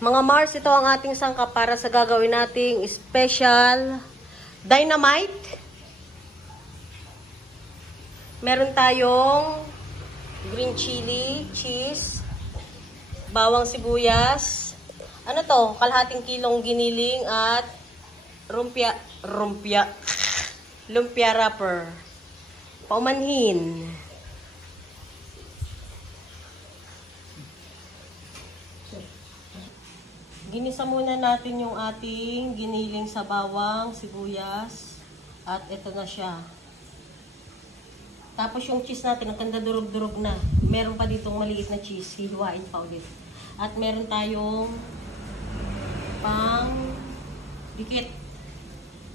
Mga Mars, ito ang ating sangkap para sa gagawin nating special dynamite. Meron tayong green chili, cheese, bawang sibuyas, ano to, kalahating kilong giniling at lumpia wrapper. Paumanhin. Ginisa muna natin yung ating giniling sa bawang, sibuyas, at ito na siya. Tapos yung cheese natin, ang ganda durog-durog na. Meron pa ditong maliit na cheese, hihiwain pa ulit. At meron tayong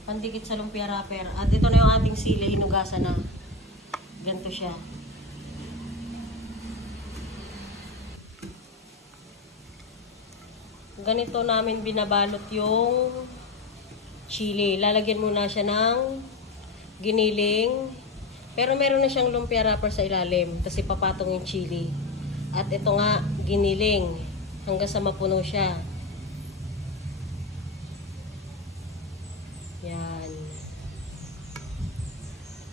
pandikit sa lumpia wrapper. At ito na yung ating sili, hinugasan na. Ganito siya. Ganito namin binabalot yung chili. Lalagyan muna siya ng giniling. Pero meron na siyang lumpia wrapper sa ilalim. Kasi papatong yung chili. At ito nga, giniling. Hanggang sa mapuno siya. Yan.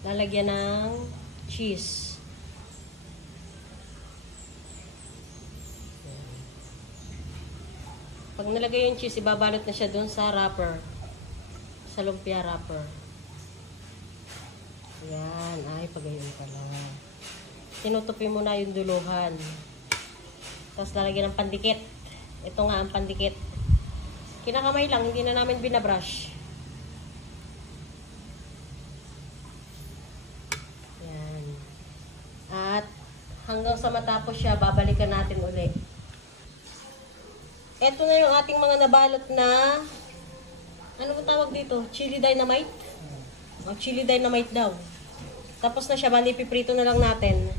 Lalagyan ng cheese. Pag nalagay yung cheese, ibabalot na siya dun sa wrapper. Sa lumpia wrapper. Ayan. Ay, pagayon pala. Tinutupi mo na yung duluhan. Tapos lalagyan ng pandikit. Ito nga ang pandikit. Kinakamay lang, hindi na namin binabrush. Ayan. At hanggang sa matapos siya, babalikan natin ulit. Ito na yung ating mga nabalot na, ano ba tawag dito? Chili dynamite? O, chili dynamite daw. Tapos na siya, bali piprito na lang natin.